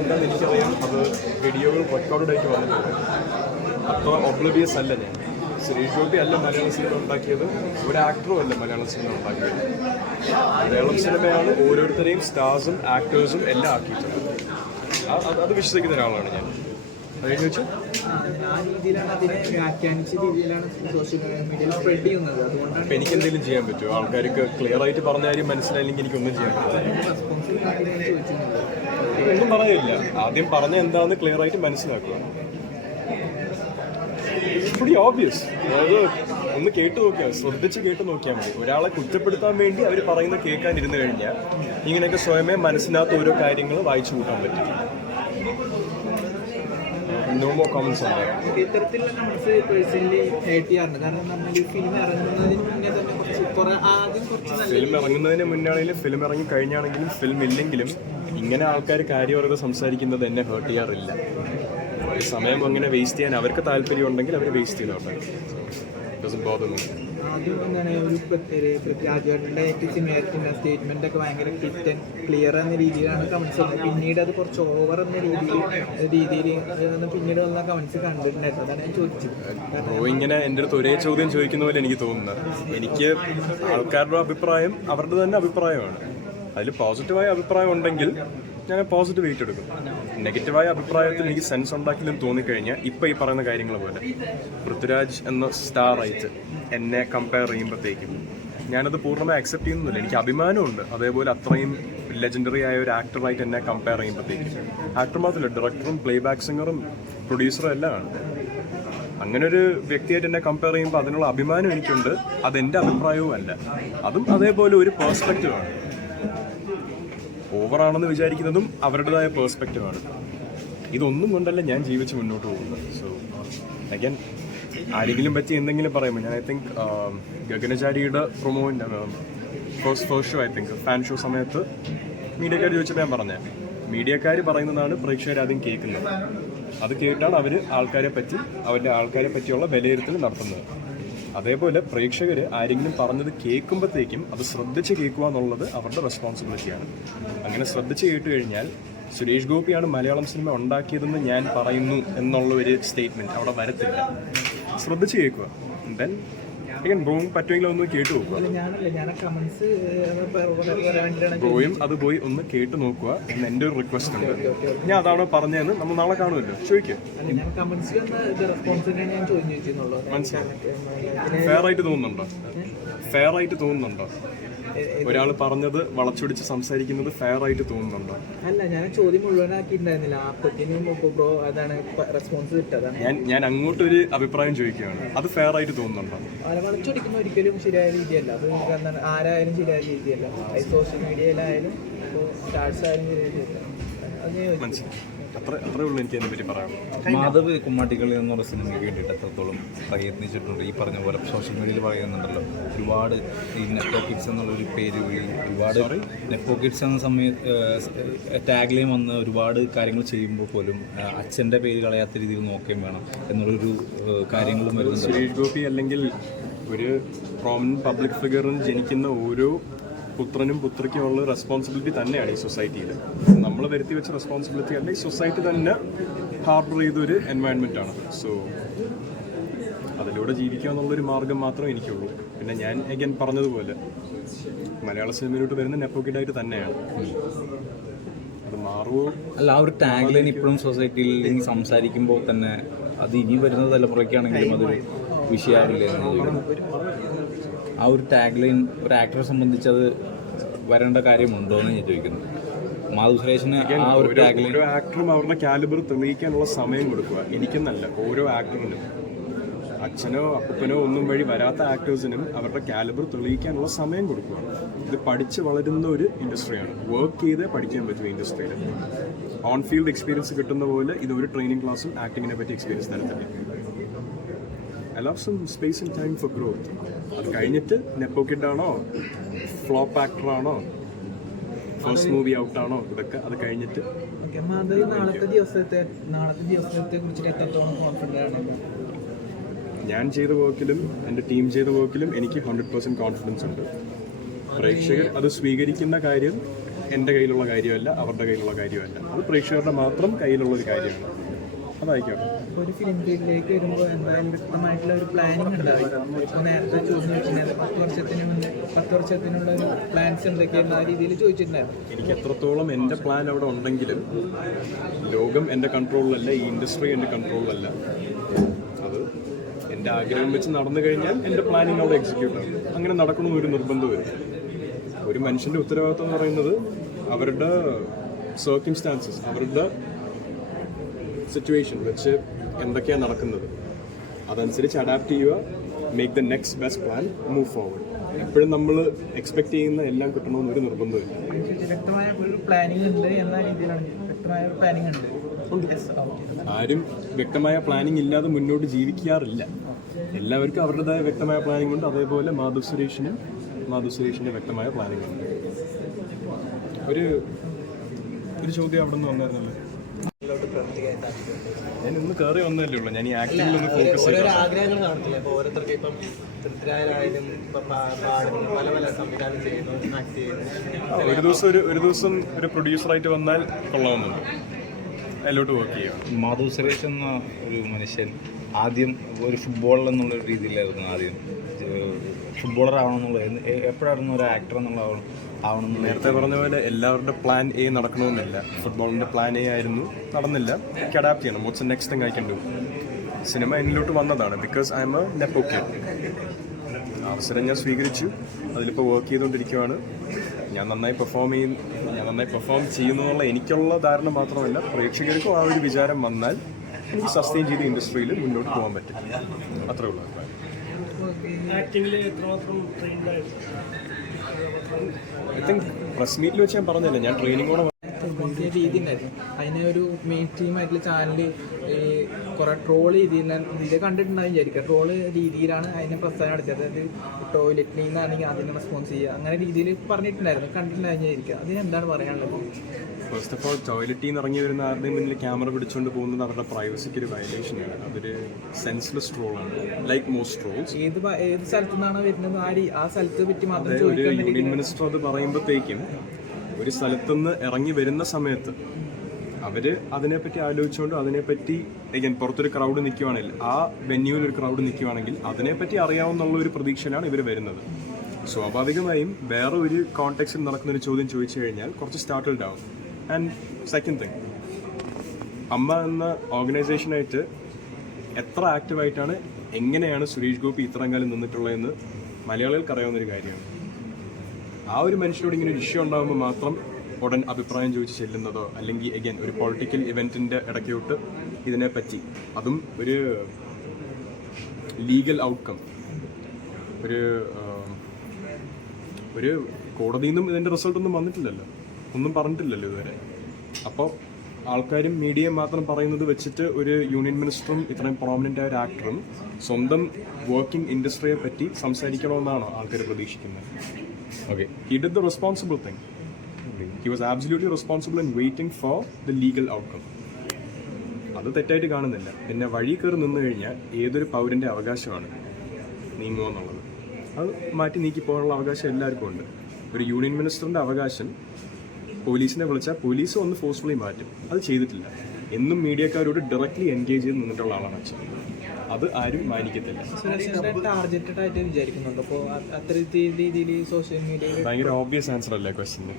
എന്താണെന്ന് എനിക്കറിയാം അത് വീഡിയോകൾ റെക്കോർഡ് ആയിട്ട് വന്നിട്ടുണ്ട്. അത്ര ഒബ്ലബിയസ് അല്ല ഞാൻ. സുരേഷ് ഗോപി അല്ല മലയാള സിനിമ ഉണ്ടാക്കിയത്. ഒരു ആക്ടറും അല്ല മലയാള സിനിമ ഉണ്ടാക്കിയത്. മലയാളം സിനിമയാണ് ഓരോരുത്തരെയും സ്റ്റാർസും ആക്ടേഴ്സും എല്ലാം ആക്കിയിട്ടുള്ളത്. അത് വിശ്വസിക്കുന്ന ഒരാളാണ് ഞാൻ. എനിക്ക് എന്തെങ്കിലും ചെയ്യാൻ പറ്റുമോ? ആൾക്കാർക്ക് ക്ലിയർ ആയിട്ട് പറഞ്ഞ കാര്യം മനസ്സിലായില്ലെങ്കിൽ എനിക്കൊന്നും ചെയ്യാൻ പറ്റില്ല. ഒന്നും പറയില്ല ആദ്യം പറഞ്ഞ എന്താണെന്ന് ക്ലിയർ ആയിട്ട് മനസ്സിലാക്കുക. ഓബിയസ് അതായത് ഒന്ന് കേട്ട് നോക്കിയാൽ ശ്രദ്ധിച്ച് കേട്ട് നോക്കിയാൽ മതി. ഒരാളെ കുറ്റപ്പെടുത്താൻ വേണ്ടി അവർ പറയുന്ന കേൾക്കാനിരുന്നു കഴിഞ്ഞാൽ ഇങ്ങനെയൊക്കെ സ്വയമേ മനസ്സിനകത്ത് ഓരോ കാര്യങ്ങൾ വായിച്ചു കൂട്ടാൻ പറ്റും. നോ മോ കോമൻസ് ഇത്തരത്തിലുള്ള കമൻസ് പേഴ്സണലി ഹേറ്റ് ചെയ്യാറുണ്ട്. കാരണം നമ്മൾ ഈ ഫിലിം ഇറങ്ങുന്നതിന് മുന്നേ തന്നെ കുറച്ച് കുറെ ആദ്യം കുറച്ച് ഫിലിം ഇറങ്ങുന്നതിന് മുന്നാണെങ്കിലും ഫിലിം ഇറങ്ങി കഴിഞ്ഞാണെങ്കിലും ഫിലിം ഇല്ലെങ്കിലും ഇങ്ങനെ ആൾക്കാർ കാര്യവർക്ക് സംസാരിക്കുന്നത് എന്നെ ഹേർട്ട് ചെയ്യാറില്ല. സമയം അങ്ങനെ വേസ്റ്റ് ചെയ്യാൻ അവർക്ക് താല്പര്യം ഉണ്ടെങ്കിൽ അവർ വേസ്റ്റ് ചെയ്തോട്ടെ. ബോധം ആദ്യം എന്താണ് ഒരു പ്രത്യേക രാജുവേട്ടന്റെ സിമിലാരിറ്റി സ്റ്റേറ്റ്മെന്റ് ഒക്കെ ഭയങ്കര ക്ലിറ്റ് ആൻഡ് ക്ലിയർ എന്ന രീതിയിലാണ് കമൻസ് വന്നത്. പിന്നീട് അത് കുറച്ച് ഓവർ എന്ന രീതിയിൽ രീതിയിൽ പിന്നീട് വന്ന കമന്റ്സ് കണ്ടിട്ടുണ്ടായിരുന്നു. അതാണ് ഞാൻ ചോദിച്ചത്. ബ്രോ ഇങ്ങനെ എന്റെ അടുത്ത് ഒരേ ചോദ്യം ചോദിക്കുന്ന പോലെ എനിക്ക് തോന്നുന്നത്. എനിക്ക് ആൾക്കാരുടെ അഭിപ്രായം അവരുടെ തന്നെ അഭിപ്രായമാണ്. അതിൽ പോസിറ്റീവായ അഭിപ്രായം ഉണ്ടെങ്കിൽ ഞാൻ പോസിറ്റീവ് എടുക്കും. നെഗറ്റീവായ അഭിപ്രായത്തിൽ എനിക്ക് സെൻസ് ഉണ്ടാക്കില്ലെന്ന് തോന്നിക്കഴിഞ്ഞാൽ ഇപ്പം ഈ പറയുന്ന കാര്യങ്ങൾ പോലെ. പൃഥ്വിരാജ് എന്ന സ്റ്റാർ ആയിട്ട് എന്നെ കമ്പയർ ചെയ്യുമ്പോഴത്തേക്കും ഞാനത് പൂർണമായി അക്സെപ്റ്റ് ചെയ്യുന്നില്ല. എനിക്ക് അഭിമാനമുണ്ട്. അതേപോലെ അത്രയും ലെജൻഡറി ആയ ഒരു ആക്ടറായിട്ട് എന്നെ കമ്പയർ ചെയ്യുമ്പോഴത്തേക്കും. ആക്ടർ മാത്രമല്ല ഡയറക്ടറും പ്ലേ ബാക്ക് സിംഗറും പ്രൊഡ്യൂസറും എല്ലാം ആണ്. അങ്ങനെ ഒരു വ്യക്തിയായിട്ട് എന്നെ കമ്പയർ ചെയ്യുമ്പോൾ അതിനുള്ള അഭിമാനം എനിക്കുണ്ട്. അതെന്റെ അഭിപ്രായവും അല്ല അതും അതേപോലെ ഒരു പേഴ്സ്പെക്റ്റീവ് ആണ്. ഓവറാണെന്ന് വിചാരിക്കുന്നതും അവരുടേതായ പേഴ്സ്പെക്റ്റീവ് ആണ്. ഇതൊന്നും കൊണ്ടല്ല ഞാൻ ജീവിച്ച് മുന്നോട്ട് പോകുന്നത്. സോ അഗൈൻ ആരെങ്കിലും പറ്റി എന്തെങ്കിലും പറയുമ്പോൾ ഞാൻ ഐ തിങ്ക് ഗഗനചാരിയുടെ പ്രൊമോന്റെ first first show I think fan show സമയത്ത് മീഡിയക്കാർ ചോദിച്ചപ്പോൾ ഞാൻ പറഞ്ഞത് മീഡിയക്കാർ പറയുന്നതാണ് പ്രേക്ഷകർ ആദ്യം കേൾക്കുന്നത്. അത് കേട്ടാണ് അവർ ആൾക്കാരെ പറ്റി അവരുടെ ആൾക്കാരെ പറ്റിയുള്ള വിലയിരുത്തൽ നടത്തുന്നത്. അതേപോലെ പ്രേക്ഷകർ ആരെങ്കിലും പറഞ്ഞത് കേൾക്കുമ്പോഴത്തേക്കും അത് ശ്രദ്ധിച്ച് കേൾക്കുക എന്നുള്ളത് അവരുടെ റെസ്പോൺസിബിലിറ്റിയാണ് അങ്ങനെ ശ്രദ്ധിച്ച് കേട്ട് കഴിഞ്ഞാൽ സുരേഷ് ഗോപിയാണ് മലയാളം സിനിമ ഉണ്ടാക്കിയതെന്ന് ഞാൻ പറയുന്നു എന്നുള്ള ഒരു സ്റ്റേറ്റ്മെന്റ് അവിടെ വരത്തില്ല. ശ്രദ്ധിച്ച് കേൾക്കുക. ദെൻ again ബ്രോയും പറ്റുമെങ്കിൽ ഒന്ന് കേട്ട് നോക്കുക. ബ്രോയും അത് പോയി ഒന്ന് കേട്ട് നോക്കുക. എന്ന് എന്റെ ഒരു റിക്വസ്റ്റ് ഉണ്ട്. ഞാൻ അതാണ് പറഞ്ഞതെന്ന് നമ്മൾ നാളെ കാണുമല്ലോ. ചോദിക്കുക മനസ്സിലായി. ഫെയർ ആയിട്ട് തോന്നുന്നുണ്ടോ? ഫെയർ ആയിട്ട് തോന്നുന്നുണ്ടോ? ഒരാൾ പറഞ്ഞത് വളച്ചൊടിച്ച് സംസാരിക്കുന്നത് ഫെയർ ആയിട്ട് തോന്നുന്നുണ്ടോ? അല്ല ഞാൻ ചോദ്യം മുഴുവനാക്കിയിട്ടുണ്ടായിരുന്നില്ല. അപ്പത്തിനും ബ്രോ അതാണ് റെസ്പോൺസ് കിട്ടതാണ് ഞാൻ ഞാൻ അങ്ങോട്ടൊരു അഭിപ്രായം ചോദിക്കുകയാണ്. അത് ഫെയർ ആയിട്ട് തോന്നുന്നുണ്ടോ? വളച്ചൊടിക്കുന്ന ഒരിക്കലും ശരിയായ രീതിയല്ല. അത് എന്താണ് ആരായാലും ശരിയായ രീതിയല്ല. സോഷ്യൽ മീഡിയയിലായാലും ഇപ്പോൾ സ്റ്റാർട്സ് ആയാലും ശരിയായ രീതിയല്ല. മനസ്സിലായി. അത്ര അത്രേ ഉള്ളൂ എനിക്ക് അതിനെപ്പറ്റി പറയാനുള്ളത് മാധവ് കുമ്മാട്ടികളി എന്നുള്ള സിനിമയ്ക്ക് വേണ്ടിയിട്ട് എത്രത്തോളം പ്രയത്നിച്ചിട്ടുണ്ട്? ഈ പറഞ്ഞ പോലെ സോഷ്യൽ മീഡിയയിൽ പറയുന്നുണ്ടല്ലോ ഒരുപാട് ഈ നെപ്പോ കിഡ്സ് എന്നുള്ള ഒരു പേര് വഴി ഒരുപാട് നെപ്പോ കിഡ്സ് എന്ന സമയത്ത് ടാഗ്ലൈൻ വന്ന് ഒരുപാട് കാര്യങ്ങൾ ചെയ്യുമ്പോൾ പോലും അച്ഛന്റെ പേര് കളയാത്ത രീതിയിൽ നോക്കുകയും വേണം എന്നുള്ളൊരു കാര്യങ്ങളും വരുന്നുണ്ട് സുരേഷ് ഗോപി അല്ലെങ്കിൽ ഒരു പ്രോമിനന്റ് പബ്ലിക് ഫിഗറും ജനിക്കുന്ന ഓരോ പുത്രനും പുത്രിക്കുമുള്ള റെസ്പോൺസിബിലിറ്റി തന്നെയാണ് ഈ സൊസൈറ്റിയിൽ നമ്മൾ വരുത്തി വെച്ച റെസ്പോൺസിബിലിറ്റി അല്ല ഈ സൊസൈറ്റി തന്നെ ഹാർബർ ചെയ്തൊരു എൻവയൺമെന്റ് ആണ്. സോ അതിലൂടെ ജീവിക്കുക എന്നുള്ളൊരു മാർഗം മാത്രമേ എനിക്കുള്ളൂ. പിന്നെ ഞാൻ എഗൻ പറഞ്ഞതുപോലെ മലയാള സിനിമയിലോട്ട് വരുന്ന നെപ്പോക്കിഡായിട്ട് തന്നെയാണ്. അത് മാറുമോ അല്ല ആ ഒരു ടാഗ് ലൈൻ ഇപ്പോഴും സൊസൈറ്റിയിൽ സംസാരിക്കുമ്പോൾ തന്നെ അത് ഇനി വരുന്ന തലമുറയ്ക്കാണെങ്കിലും അതൊരു വിഷയമാവില്ലേ? എന്ന് ചോദിക്കുന്നു ആ ഒരു ടാഗ് ലൈൻ ഒരു ആക്ടറെ സംബന്ധിച്ച് അത് വരേണ്ട കാര്യമുണ്ടോ എന്ന് ഞാൻ ചോദിക്കുന്നു. മാധു സുരേഷിന് ആ ഒരു ടാഗ് ലൈൻ ഓരോ ആക്ടറും അവരുടെ കാലിബർ തെളിയിക്കാനുള്ള സമയം കൊടുക്കുക. എനിക്കെന്നല്ല ഓരോ ആക്ടറിനും അച്ഛനോ അപ്പനോ ഒന്നും വഴി വരാത്ത ആക്ടേഴ്സിനും അവരുടെ കാലിബർ തെളിയിക്കാനുള്ള സമയം കൊടുക്കുക. ഇത് പഠിച്ച് വളരുന്ന ഒരു ഇൻഡസ്ട്രിയാണ് വർക്ക് ചെയ്തേ പഠിക്കാൻ പറ്റും ഇൻഡസ്ട്രിയിൽ ഓൺ ഫീൽഡ് എക്സ്പീരിയൻസ് കിട്ടുന്ന പോലെ ഇത് ഒരു ട്രെയിനിങ് ക്ലാസ്സും ആക്ടിങ്ങിനെ പറ്റി എക്സ്പീരിയൻസ് തരത്തില്ല. I love some space and time for growth അത് കഴിഞ്ഞിട്ട് നെപ്പോ കിഡാണോ ഫ്ലോപ്പ് ആക്ടറാണോ ഫസ്റ്റ് മൂവി ആണോ? ഇതൊക്കെ അത് കഴിഞ്ഞിട്ട് നാളത്തെ ദിവസത്തെ നാളത്തെ ദിവസത്തെ കുറിച്ചിട്ട് എത്രത്തോളം കോൺഫിഡന്റ് ആണ്? ഞാൻ ചെയ്ത വർക്കിലും എന്റെ ടീം ചെയ്ത വർക്കിലും എനിക്ക് ഹൺഡ്രഡ് പെർസെന്റ് കോൺഫിഡൻസ് ഉണ്ട്. പ്രേക്ഷകർ അത് സ്വീകരിക്കുന്ന കാര്യം എന്റെ കയ്യിലുള്ള കാര്യമല്ല അവരുടെ കയ്യിലുള്ള കാര്യമല്ല. അത് പ്രേക്ഷകരുടെ മാത്രം കയ്യിലുള്ള ഒരു കാര്യമാണ്. അതായിക്കോട്ടെ ഒരു ഫിലിം ഫീൽഡിലേക്ക് വരുമ്പോൾ എന്തായാലും വ്യക്തമായിട്ടുള്ള ഒരു പ്ലാനിങ് ഉണ്ടാവും നേരത്തെ ചോദിച്ചു വെച്ചിട്ടുണ്ടായിരുന്നു പത്ത് വർഷത്തിന് മുന്നേ പത്ത് വർഷത്തിനുള്ള ഒരു പ്ലാൻസ് എന്തൊക്കെയാണ് ആ രീതിയിൽ ചോദിച്ചിട്ടുണ്ടായിരുന്നു. എനിക്ക് എത്രത്തോളം എന്റെ പ്ലാൻ അവിടെ ഉണ്ടെങ്കിലും ലോകം എന്റെ കൺട്രോളിലല്ല ഈ ഇൻഡസ്ട്രി എന്റെ കൺട്രോളിലല്ല അത് എന്റെ ആഗ്രഹം വെച്ച് നടന്നു കഴിഞ്ഞാൽ എന്റെ പ്ലാനിങ് അവിടെ എക്സിക്യൂട്ട് ആകും. അങ്ങനെ നടക്കണമെന്ന് ഒരു നിർബന്ധം വരും ഒരു മനുഷ്യന്റെ ഉത്തരവാദിത്വം എന്ന് പറയുന്നത് അവരുടെ സർക്കിംസ്റ്റാൻസസ് അവരുടെ സിറ്റുവേഷൻ വെച്ച് എന്തൊക്കെയാണ് നടക്കുന്നത്? അതനുസരിച്ച് അഡാപ്റ്റ് ചെയ്യുക make the next best plan move forward എപ്പോഴും നമ്മൾ എക്സ്പെക്ട് ചെയ്യുന്ന എല്ലാം കിട്ടണമെന്ന് ഒരു നിർബന്ധമില്ല വ്യക്തമായ ഒരു പ്ലാനിംഗ് ഉണ്ട് എന്ന രീതിയിലാണ്. വ്യക്തമായ ഒരു പ്ലാനിങ് ഉണ്ട്. ആരും വ്യക്തമായ പ്ലാനിംഗ് ഇല്ലാതെ മുന്നോട്ട് ജീവിക്കാറില്ല. എല്ലാവർക്കും അവരുടേതായ വ്യക്തമായ പ്ലാനിംഗ് ഉണ്ട്. അതേപോലെ മാധു സുരേഷിനും മാധു സുരേഷിന്റെ വ്യക്തമായ പ്ലാനിംഗ് ഉണ്ട്. ഒരു ഒരു ചോദ്യം അവിടെ നിന്ന് വന്നായിരുന്നല്ലോ ഞാൻ ഇന്ന് കയറി വന്നതല്ലേ ഉള്ളൂ. ഞാൻ ഈ ആക്ടിങ്ങിൽ ഒന്ന് ഫോക്കസ് ഓരോരോ ആഗ്രഹങ്ങൾ കാണത്തില്ല അപ്പോൾ ഓരോരുത്തർക്ക് ഇപ്പം പൃഥ്വിരാജനായാലും പാടുന്നു. പല പല സംവിധാനം ചെയ്യുന്നു ആക്ട് ചെയ്യുന്നു. ഒരു ദിവസം ഒരു ഒരു ദിവസം ഒരു പ്രൊഡ്യൂസറായിട്ട് വന്നാൽ കൊള്ളാമെന്നുണ്ട് അതിലോട്ട് വർക്ക് ചെയ്യാം മാധു സുരേഷ് എന്ന ഒരു മനുഷ്യൻ ആദ്യം ഒരു ഫുട്ബോളർ എന്നുള്ള രീതിയിലായിരുന്നു ആദ്യം. ഫുട്ബോളർ ആവണമെന്നുള്ള എപ്പോഴായിരുന്നു ഒരു ആക്ടർ എന്നുള്ള ആവണമെന്ന് നേരത്തെ പറഞ്ഞ പോലെ എല്ലാവരുടെ പ്ലാൻ എ നടക്കണമെന്നില്ല. ഫുട്ബോളിന്റെ പ്ലാൻ എ ആയിരുന്നു. നടന്നില്ല. എനിക്ക് അഡാപ്റ്റ് ചെയ്യണം. What's next thing I can do cinema എന്നിലോട്ട് വന്നതാണ്. ബിക്കോസ് ഐ എം എ നെപ്പോക്കെ അവസരം ഞാൻ സ്വീകരിച്ചു. അതിലിപ്പോൾ വർക്ക് ചെയ്തുകൊണ്ടിരിക്കുകയാണ് ഞാൻ നന്നായി പെർഫോം ചെയ്യും. ഞാൻ നന്നായി പെർഫോം ചെയ്യുന്നു എന്നുള്ള എനിക്കുള്ള ധാരണ മാത്രമല്ല പ്രേക്ഷകർക്കും ആ ഒരു വിചാരം വന്നാൽ എനിക്ക് സസ്റ്റെയിൻ ചെയ്ത് ഇൻഡസ്ട്രിയിൽ മുന്നോട്ട് പോകാൻ പറ്റും. അത്രേ ഉള്ളൂ ഐ പ്രസ് മീറ്റിൽ വെച്ച് ഞാൻ പറഞ്ഞില്ല ഞാൻ ട്രെയിനിങ്ങോടെ ഉണ്ടായിരുന്നു അതിനെ ഒരു മെയിൻ ടീമായിട്ടുള്ള ചാനൽ കുറെ ട്രോൾ ചെയ്തിരുന്ന ഇതിൽ കണ്ടിട്ടുണ്ടാവും വിചാരിക്കുക ട്രോൾ രീതിയിലാണ് അതിനെ പ്രസ്ഥാനം നടത്തിയത്. അതായത് ടോയ്ലറ്റിൽ നിന്നാണെങ്കിൽ അതിനെ റെസ്പോൺസ് ചെയ്യുക. അങ്ങനെ രീതിയിൽ പറഞ്ഞിട്ടുണ്ടായിരുന്നു. കണ്ടിട്ടുണ്ടാവും വിചാരിക്കുക അതിനെന്താണ് പറയാനുള്ളത്? ഫസ്റ്റ് ഓഫ് ഓൾ ടോയ്ലറ്റിൽ നിന്ന് ഇറങ്ങി വരുന്ന ആരുടെയും മുന്നിൽ ക്യാമറ പിടിച്ചുകൊണ്ട് പോകുന്നത് അവരുടെ പ്രൈവസിക്ക് ഒരു വയലേഷൻ ആണ്. അതൊരു സെൻസ്ലെസ് ട്രോൾ ആണ്. ലൈക്ക് മോസ്റ്റ് ട്രോൾസ് ഏത് ഏത് സ്ഥലത്തു നിന്നാണ് വരുന്നത്? ആ ആ സ്ഥലത്തെ പറ്റി മാത്രം ഒരു യൂണിയൻ മിനിസ്റ്റർ അത് പറയുമ്പോഴത്തേക്കും ഒരു സ്ഥലത്തുനിന്ന് ഇറങ്ങി വരുന്ന സമയത്ത് അവർ അതിനെപ്പറ്റി ആലോചിച്ചുകൊണ്ട് അതിനെപ്പറ്റി again പുറത്തൊരു ക്രൗഡ് നിൽക്കുവാണെങ്കിൽ ആ വെന്യൂവിൽ ഒരു ക്രൗഡ് നിൽക്കുവാണെങ്കിൽ അതിനെപ്പറ്റി അറിയാവുന്നുള്ള ഒരു പ്രതീക്ഷയിലാണ് ഇവർ വരുന്നത്. സ്വാഭാവികമായും വേറെ ഒരു കോണ്ടെക്സ്റ്റിൽ നടക്കുന്ന ഒരു ചോദ്യം ചോദിച്ചു കഴിഞ്ഞാൽ കുറച്ച് സ്റ്റാർട്ടിൽഡ് ആവും. ആൻഡ് സെക്കൻഡ് തിങ് അമ്മ എന്ന ഓർഗനൈസേഷനായിട്ട് എത്ര ആക്റ്റീവായിട്ടാണ് എങ്ങനെയാണ് സുരേഷ് ഗോപി ഇത്രയും കാലം നിന്നിട്ടുള്ളതെന്ന് മലയാളികൾക്ക് അറിയാവുന്ന ഒരു കാര്യമാണ്. ആ ഒരു മനുഷ്യരോട് ഇങ്ങനെ ഒരു ഇഷ്യൂ ഉണ്ടാകുമ്പോൾ മാത്രം ഉടൻ അഭിപ്രായം ചോദിച്ച് ചെല്ലുന്നതോ അല്ലെങ്കിൽ അഗൈൻ ഒരു പൊളിറ്റിക്കൽ ഇവന്റിന്റെ ഇടയ്ക്കോട്ട് ഇതിനെപ്പറ്റി അതും ഒരു ലീഗൽ ഔട്ട്കം ഒരു ഒരു കോടതിയിൽ നിന്നും ഇതിന്റെ റിസൾട്ടൊന്നും വന്നിട്ടില്ലല്ലോ. ഒന്നും പറഞ്ഞിട്ടില്ലല്ലോ ഇതുവരെ. അപ്പോൾ ആൾക്കാരും മീഡിയയും മാത്രം പറയുന്നത് വെച്ചിട്ട് ഒരു യൂണിയൻ മിനിസ്റ്ററും ഇത്രയും പ്രോമിനന്റ് ആയ ഒരു ആക്ടറും സ്വന്തം വർക്കിംഗ് ഇൻഡസ്ട്രിയെ പറ്റി സംസാരിക്കണമെന്നാണോ ആൾക്കാർ പ്രതീക്ഷിക്കുന്നത്. Okay he did the responsible thing he was absolutely responsible in waiting for the legal outcome അത് തെറ്റായിട്ട് കാണുന്നില്ല. പിന്നെ വഴി കയറി നിന്നു കഴിഞ്ഞാൽ ഏതൊരു പൗരന്റെ അവകാശമാണ് നീങ്ങുക എന്നുള്ളത്. അത് മാറ്റി നീക്കി പോകാനുള്ള അവകാശം എല്ലാവർക്കും ഉണ്ട്. ഒരു യൂണിയൻ മിനിസ്റ്ററിന്റെ അവകാശം പോലീസിനെ വിളിച്ചാൽ പോലീസ് ഒന്ന് ഫോഴ്സ്ഫുള്ളി മാറ്റും. അത് ചെയ്തിട്ടില്ല. എന്നും മീഡിയക്കാരോട് ഡയറക്റ്റ്ലി എൻഗേജ് ചെയ്ത് നിന്നിട്ടുള്ള ആളാണ് അച്ഛൻ. അത് ആരും മാനിക്കത്തില്ല. ഭയങ്കര ഓബ്വിയസ് ആൻസർ അല്ലേ ക്വസ്റ്റിന്